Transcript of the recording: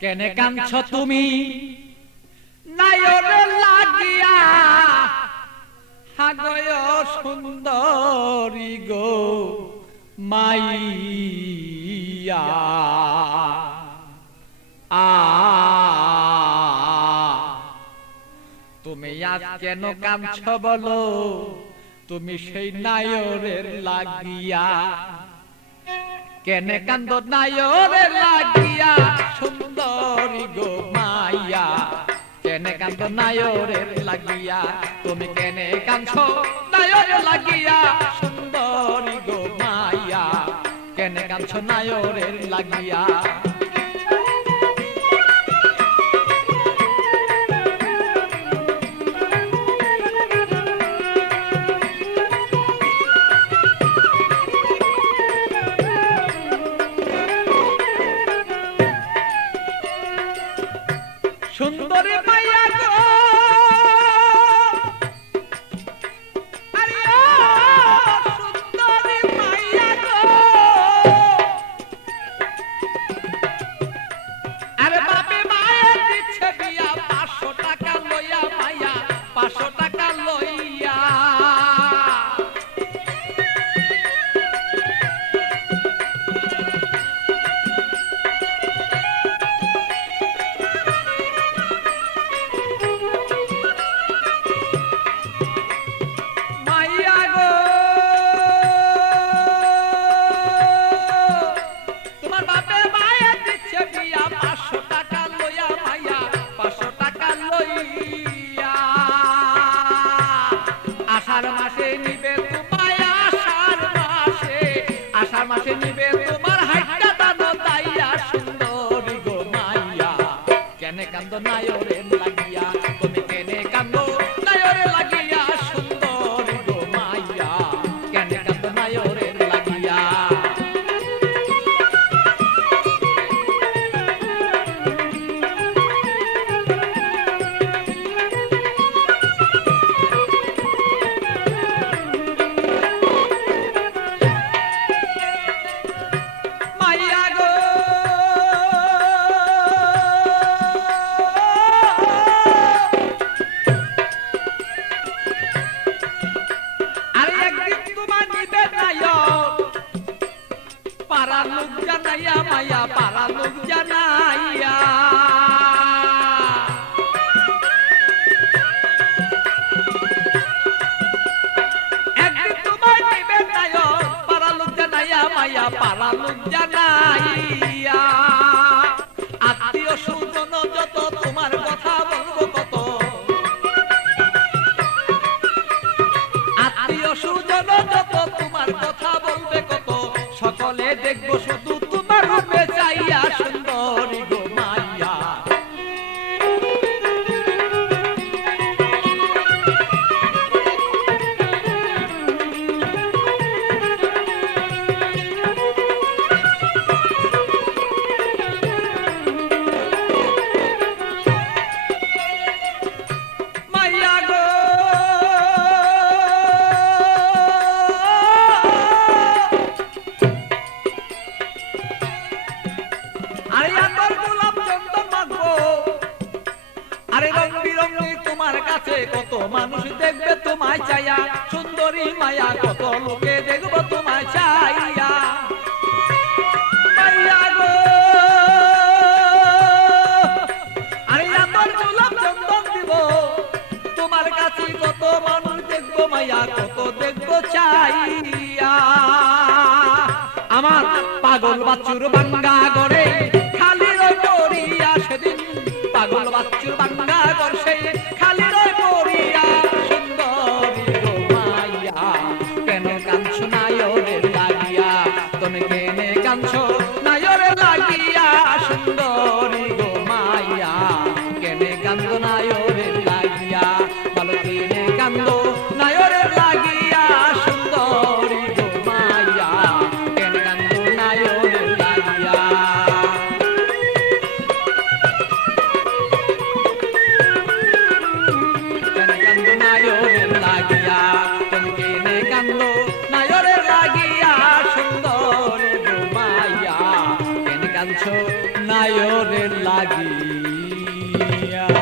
কেনে কাঁদছ তুমি নায়রে লাগিয়া হাগয় সুন্দরী গো মাইয়া তুমি আজ কেন কাঁদছ বলো তুমি সেই নায়রের লাগিয়া কেনে কান্দ নায়রের লাগিয়া সুন্দরী গো মাইয়া কেনে কান্দ নায়রের লাগিয়া তুমি কেনে কাঁদছ নায়রের লাগিয়া সুন্দরী গো মাইয়া কেনে কাঁদছ নায়রের লাগিয়া সুন্দরী মাইয়া গো আরে ও সুন্দরী মাইয়া গো আরে বাপে মায়া দিচ্ছে বিয়া 500 টাকা লইয়া মাইয়া 500 টাকা লইয়া মাসে নিবে তোমার হাইটা দানো তাইয়া সুন্দরী গো মাইয়া কেনে কান্দ নায়রের লাগিয়া তুমি কেনে কান্দ নায়রের লাগিয়া সুন্দরী গো মাইয়া কেনে কান্দ নায়রের লাগিয়া পারা লোক জানাইয়া মাইয়া পারা লোক জানাইয়া একদিন তোমায় নিবে নায়ক পারা লোক জানাইয়া মাইয়া পারা লোক জানাইয়া আত্মীয় স্বজন যত তোমার কথা বলবো কত আত্মীয় স্বজন যত তোমার কথা বলবে কত সকলে দেখবো শুধু তোমার রূপে চাইয়া সুন্দরী গো মাইয়া মাইয়া গো তোমার কাছে কত মানুষ দেখবে তোমায় চাইয়া সুন্দরী মায়া কত লোকে দেখবো তোমায় চাইয়া মাইয়া গো আরে আমার গোলাপ চন্দন দিব তোমার কাছে কত মানুষ দেখবো মায়া কত দেখবো চাইয়া আমার পাগল বাচ্চুর বাঙ্গা করে খালি রই পড়িয়া সেদিন পাগল বাচ্চুর বাঙ্গা ঘর সে খালি রই পড়িয়া সুন্দরী গো মাইয়া কেন কাঁদছ নায়রের লাগিয়া তুমি কেনে কাঁদছ নায়রের লাগিয়া সুন্দরী গো মাইয়া কেনে কান্দ নায়রের লাগিয়া বলো কেনে কান্দ নায়রের লাগিয়া সুন্দরী গো মাইয়া কেনে কান্দ নায়রের লাগিয়া লাগিয়া